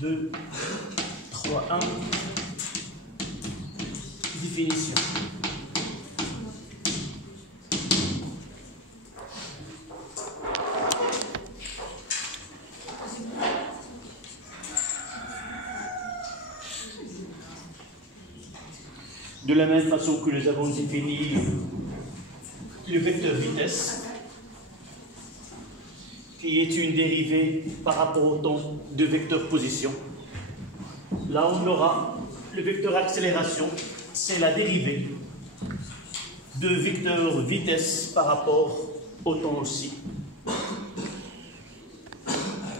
2, 3, 1. Définition. De la même façon que nous avons défini le vecteur vitesse, qui est une dérivée par rapport au temps de vecteur position. Là, on aura le vecteur accélération, c'est la dérivée de vecteur vitesse par rapport au temps aussi.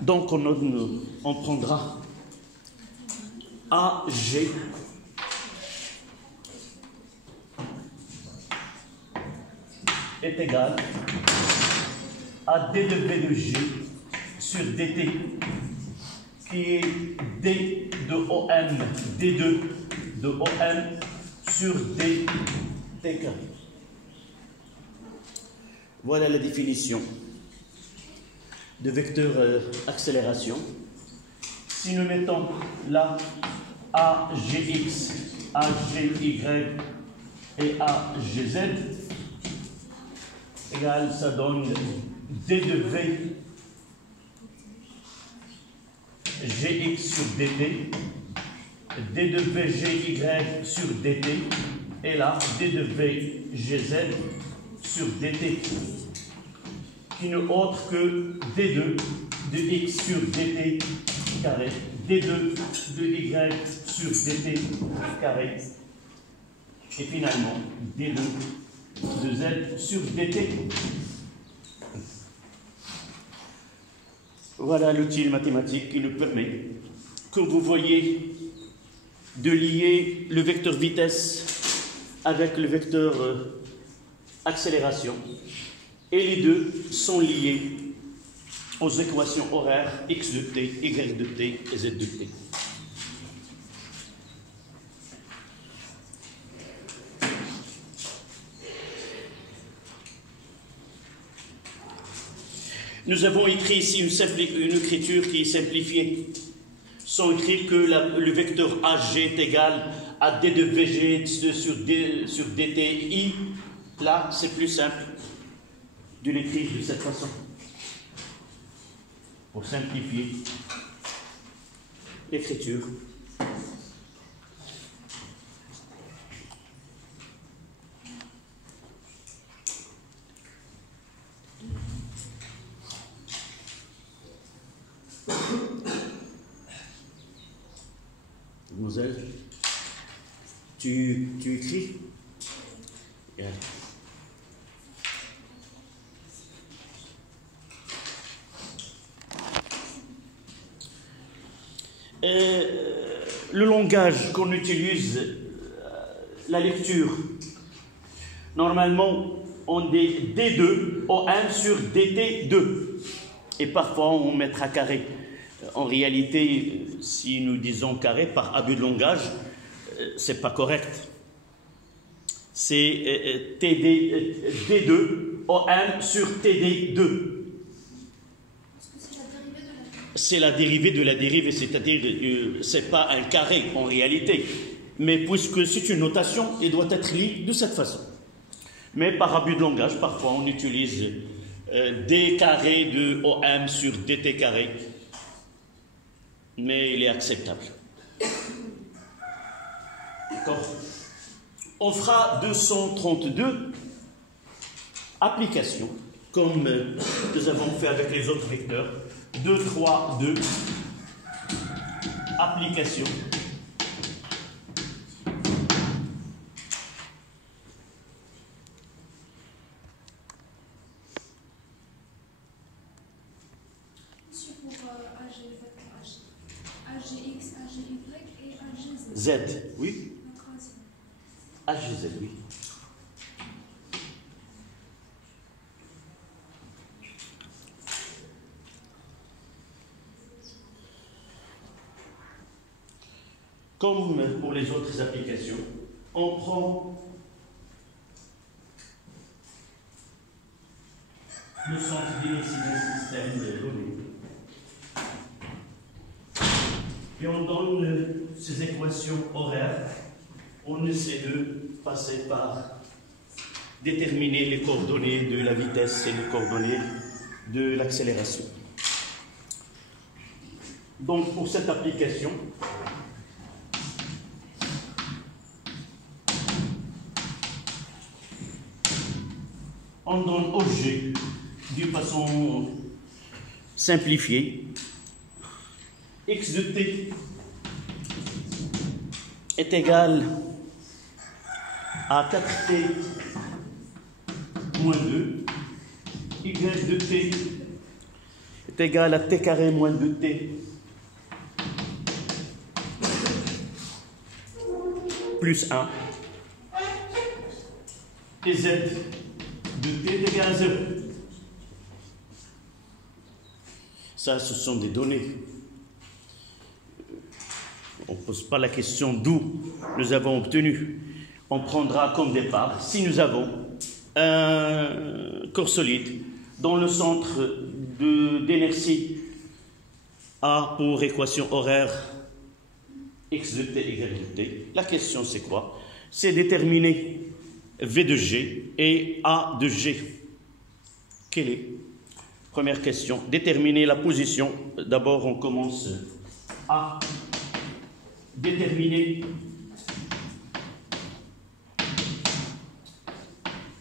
Donc, on prendra AG est égal à d de v de g sur dt, qui est d de OM, d2 de OM sur dt carré. Voilà la définition de vecteur accélération. Si nous mettons là AGX, AGY et AGZ, égal, ça donne d de v gx sur dt, d de v gy sur dt, et là, d de v gz sur dt, qui n'est autre que d2 de x sur dt carré, d2 de y sur dt carré, et finalement d2 de z sur dt. Voilà l'outil mathématique qui nous permet, comme vous voyez, de lier le vecteur vitesse avec le vecteur accélération, et les deux sont liés aux équations horaires x de t, y de t et z de t. Nous avons écrit ici une écriture qui est simplifiée, sans écrire que le vecteur AG est égal à d de VG sur dti. Là, c'est plus simple de l'écrire de cette façon, pour simplifier l'écriture. Mademoiselle, tu écris? Yeah. Le langage qu'on utilise, la lecture, normalement, on dit D2 OM sur DT2. Et parfois, on mettra carré. En réalité, si nous disons carré par abus de langage, c'est pas correct. C'est D2 OM sur TD2. C'est la dérivée de la dérivée, c'est-à-dire c'est pas un carré en réalité. Mais puisque c'est une notation, il doit être lu de cette façon. Mais par abus de langage, parfois on utilise D carré de OM sur DT carré. Mais il est acceptable. D'accord. On fera 232 applications, comme nous avons fait avec les autres vecteurs. 2, 3, 2 applications. AGX, AGY et AGZ. Z, oui. AGZ, oui. Comme pour les autres applications, on prend le centre d'inertie d'un système donné. et on donne ces équations horaires. On essaie de passer par déterminer les coordonnées de la vitesse et les coordonnées de l'accélération. Donc pour cette application, on donne au G d'une façon simplifiée x de t est égal à 4t moins 2, y de t est égal à t carré moins 2t plus 1, et z de t est égal à 0. Ça, ce sont des données. On ne pose pas la question d'où nous avons obtenu. On prendra comme départ, si nous avons un corps solide dont le centre d'inertie A pour équation horaire x de t, y de t. La question c'est quoi? C'est déterminer V de G et A de G. Quelle est? Première question, déterminer la position. D'abord on commence à déterminer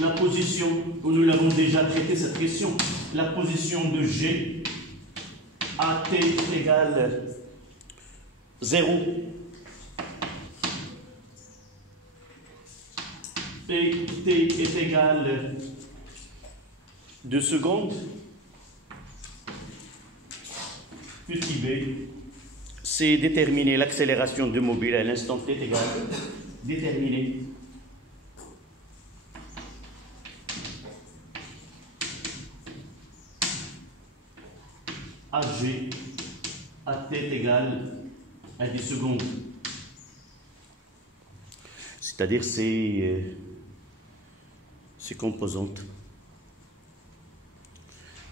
la position, nous l'avons déjà traité cette question, la position de G à t égale 0 et t est égal 2 secondes, petit b, c'est déterminer l'accélération de mobile à l'instant t égale déterminer AG à t égale à 10 secondes. C'est-à-dire ces composantes.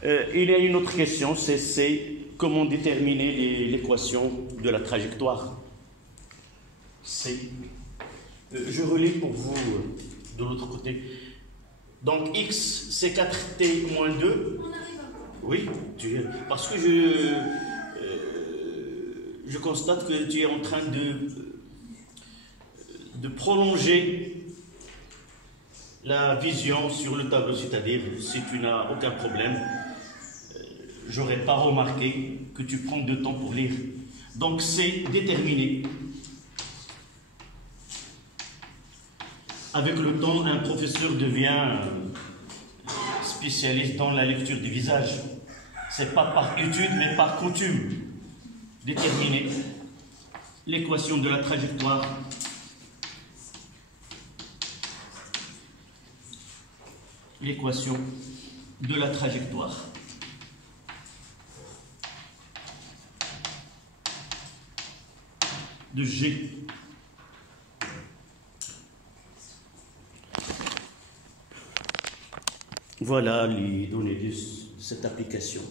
Il y a une autre question, c'est comment déterminer l'équation de la trajectoire. Je relis pour vous de l'autre côté. Donc x, c'est 4t moins 2. On arrive à Oui, parce que je constate que tu es en train de prolonger la vision sur le tableau, c'est-à-dire si tu n'as aucun problème, j'aurais pas remarqué que tu prends de temps pour lire. Donc c'est déterminé. Avec le temps, un professeur devient spécialiste dans la lecture du visage. C'est pas par étude, mais par coutume. Déterminer l'équation de la trajectoire. L'équation de la trajectoire. De G. Voilà les données de cette application.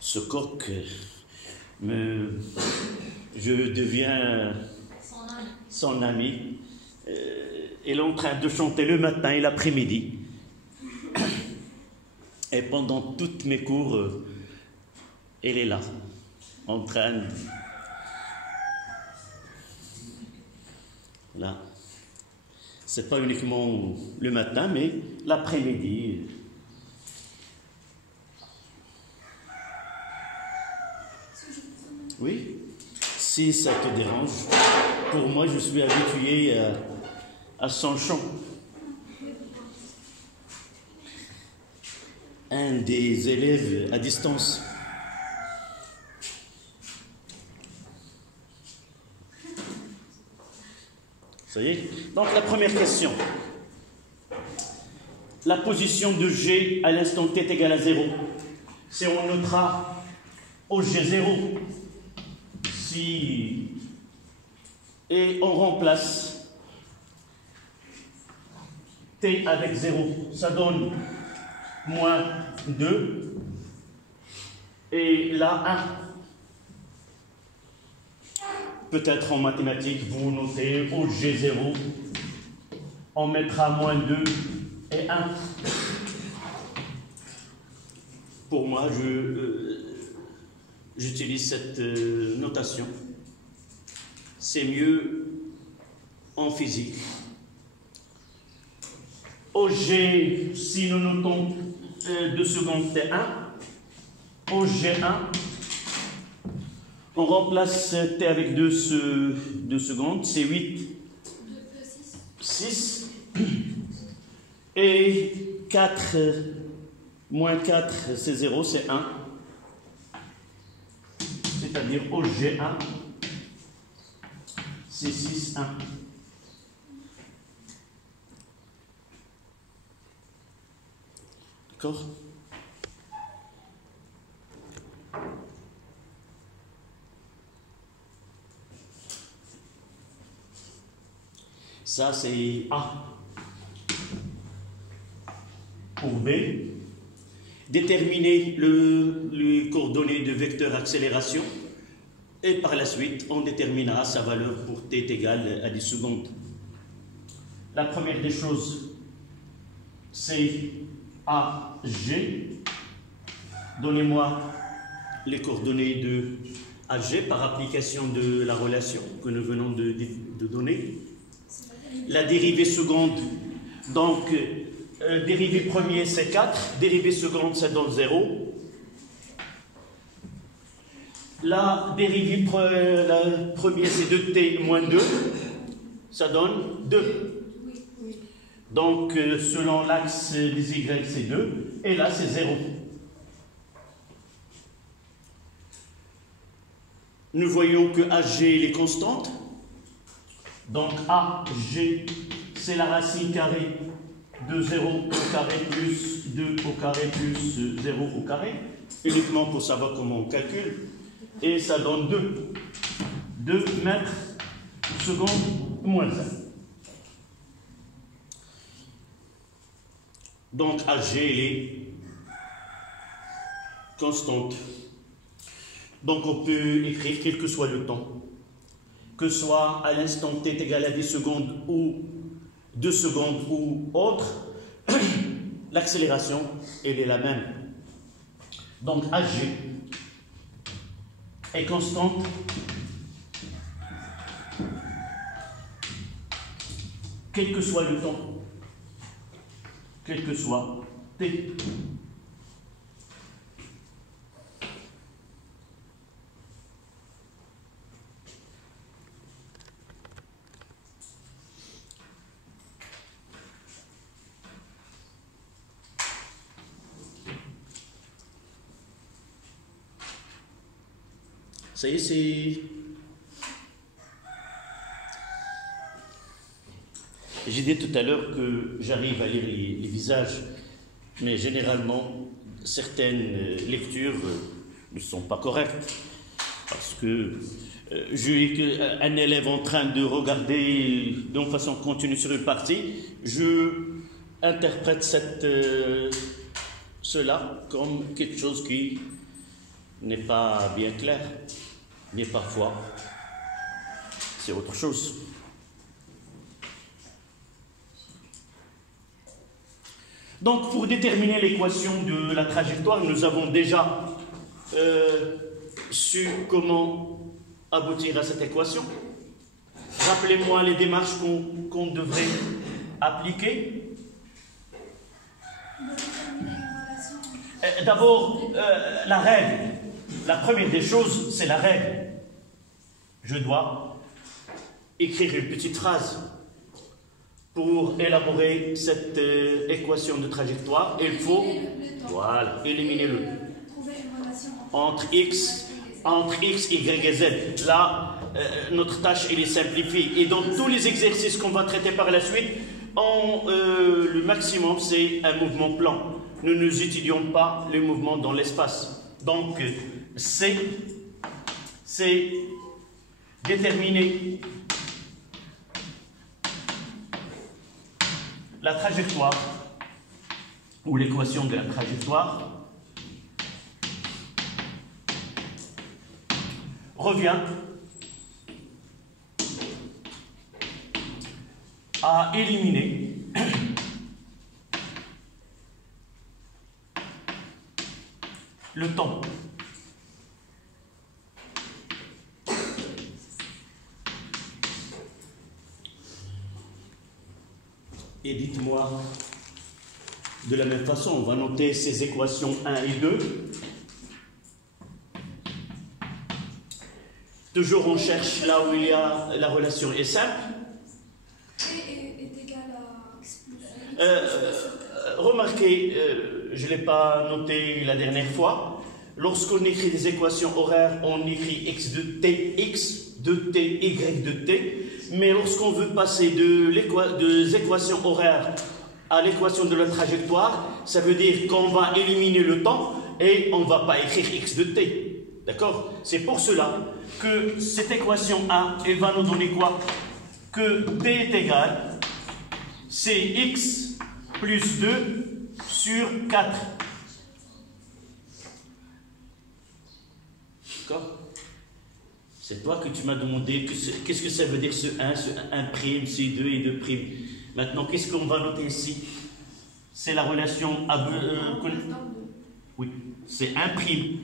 Ce coq, je deviens son ami. Il est en train de chanter le matin et l'après-midi. Et pendant toutes mes cours, elle est là, en train de... Là. C'est pas uniquement le matin, mais l'après-midi. Oui, si ça te dérange, pour moi je suis habitué à son chant. un des élèves à distance. Ça y est? Donc la première question. La position de G à l'instant t est égal à 0. Si on notera au G0, si... et on remplace t avec 0, ça donne moins 2 et là 1. Peut-être en mathématiques, vous notez au G0, on mettra moins 2 et 1. Pour moi, j'utilise cette notation. C'est mieux en physique. Au G, si nous notons 2 secondes T1, au G1, on remplace T avec 2 secondes, c'est 8, 6, et 4, moins 4, c'est 0, c'est 1. C'est-à-dire au G1, c'est 6, 1. D'accord? Ça, c'est A. Pour B, déterminer les coordonnées de vecteur accélération et par la suite, on déterminera sa valeur pour t est égal à 10 secondes. La première des choses, c'est AG. Donnez-moi les coordonnées de AG par application de la relation que nous venons de donner. La dérivée seconde, donc dérivée première c'est 4, dérivée seconde ça donne 0. La dérivée première c'est 2t moins 2, ça donne 2. Donc selon l'axe des y c'est 2, et là c'est 0. Nous voyons que AG est constante. Donc AG, c'est la racine carrée de 0 au carré plus 2 au carré plus 0 au carré, uniquement pour savoir comment on calcule. Et ça donne 2. 2 mètres secondes moins 1. Donc AG, elle est constante. Donc on peut écrire quel que soit le temps. Que ce soit à l'instant t est égal à 10 secondes ou 2 secondes ou autre, l'accélération, elle est la même. Donc AG est constante quel que soit le temps, quel que soit t. Ça y est, c'est... J'ai dit tout à l'heure que j'arrive à lire les visages, mais généralement, certaines lectures ne sont pas correctes. Parce que j'ai un élève en train de regarder de façon continue sur une partie, je interprète cela comme quelque chose qui n'est pas bien clair. Mais parfois, c'est autre chose. Donc, pour déterminer l'équation de la trajectoire, nous avons déjà su comment aboutir à cette équation. Rappelez-moi les démarches qu'on devrait appliquer. D'abord, la règle. La première des choses, c'est la règle. Je dois écrire une petite phrase. pour élaborer cette équation de trajectoire, il faut voilà, éliminer le trouver une relation entre x, y et z. Là, notre tâche elle est simplifiée. Et dans tous les exercices qu'on va traiter par la suite, le maximum c'est un mouvement plan. Nous n'étudions pas les mouvements dans l'espace. Donc, c'est déterminer la trajectoire ou l'équation de la trajectoire revient à éliminer le temps. Et dites-moi, de la même façon, on va noter ces équations 1 et 2. Toujours on cherche là où il y a la relation est simple. est égal à x plus Remarquez, je ne l'ai pas noté la dernière fois, lorsqu'on écrit des équations horaires, on écrit x de t, x de t, y de t. Mais lorsqu'on veut passer des équations horaires à l'équation de la trajectoire, ça veut dire qu'on va éliminer le temps et on ne va pas écrire x de t. D'accord? C'est pour cela que cette équation A, elle va nous donner quoi? Que t est égal, c'est x plus 2 sur 4. D'accord? C'est toi que tu m'as demandé qu'est-ce que ça veut dire ce 1, ce 1', ce 2 et 2'. Maintenant, qu'est-ce qu'on va noter ici? C'est la relation oui, c'est 1'.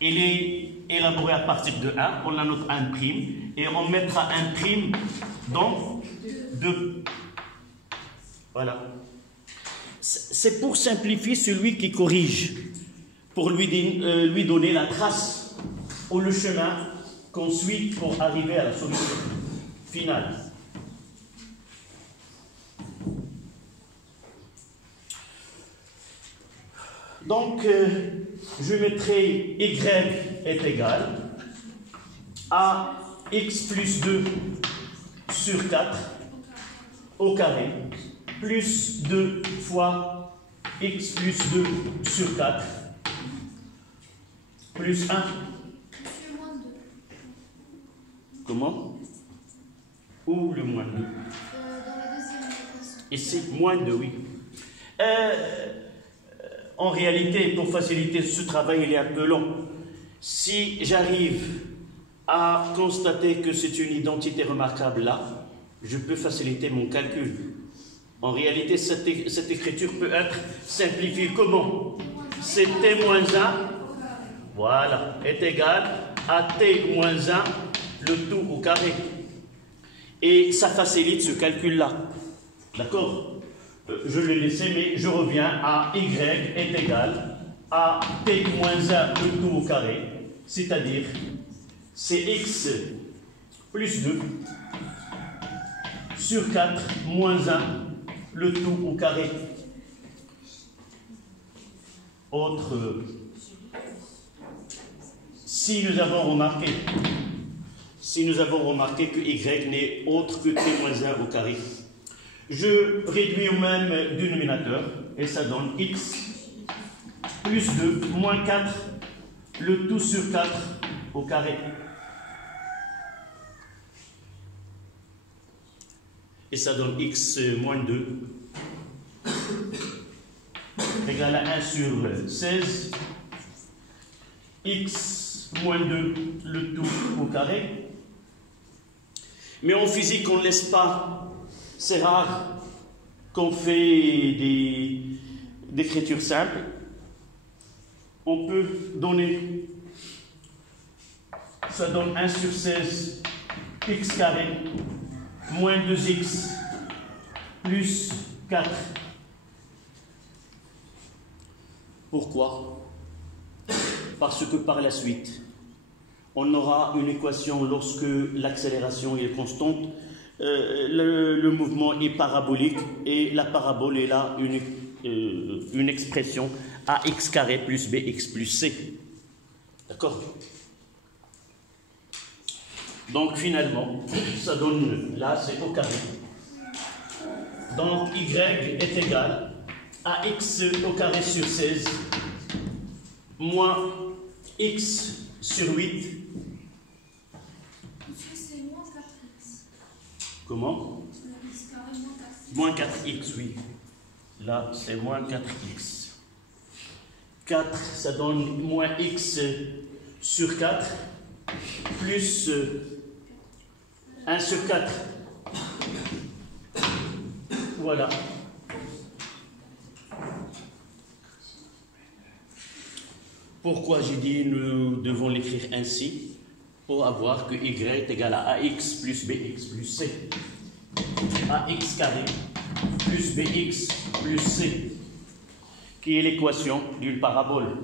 Il est élaboré à partir de 1, on la note 1', et on mettra 1' dans 2. Voilà. C'est pour simplifier celui qui corrige, pour lui donner la trace ou le chemin qu'on suit pour arriver à la solution finale. Donc, je mettrai y est égal à x plus 2 sur 4 au carré, plus 2 fois x plus 2 sur 4, plus 1. Comment? Ou le moins 2? Dans la deuxième équation. Ici, moins 2, oui. En réalité, pour faciliter ce travail, il est un peu long. Si j'arrive à constater que c'est une identité remarquable là, je peux faciliter mon calcul. En réalité, cette écriture peut être simplifiée comment? C'est t moins 1, voilà, est égal à t moins 1, le tout au carré. Et ça facilite ce calcul-là. D'accord? Je l'ai laissé, mais je reviens à y est égal à t moins 1, le tout au carré. C'est-à-dire, c'est x plus 2 sur 4 moins 1, le tout au carré. Autre, si nous avons remarqué que y n'est autre que t moins 1 au carré, je réduis au même dénominateur et ça donne x plus 2 moins 4, le tout sur 4 au carré. Et ça donne x moins 2 égale à 1 sur 16, x moins 2, le tout au carré. Mais en physique, on ne laisse pas, c'est rare qu'on fait des écritures simples. On peut donner, ça donne 1 sur 16, x carré, moins 2x, plus 4. Pourquoi? Parce que par la suite, on aura une équation lorsque l'accélération est constante, le mouvement est parabolique et la parabole est là une expression ax carré plus bx plus c. D'accord? Donc finalement, ça donne, là c'est au carré. Donc y est égal à x au carré sur 16 moins x sur 8. C'est moins 4x. Comment? X carré Moins moins 4x. 4x, oui. Là, c'est moins 4x. 4, ça donne moins x sur 4, plus 1 sur 4. Voilà. Pourquoi j'ai dit nous devons l'écrire ainsi? Pour avoir que y est égal à ax plus bx plus c. Ax carré plus bx plus c, qui est l'équation d'une parabole.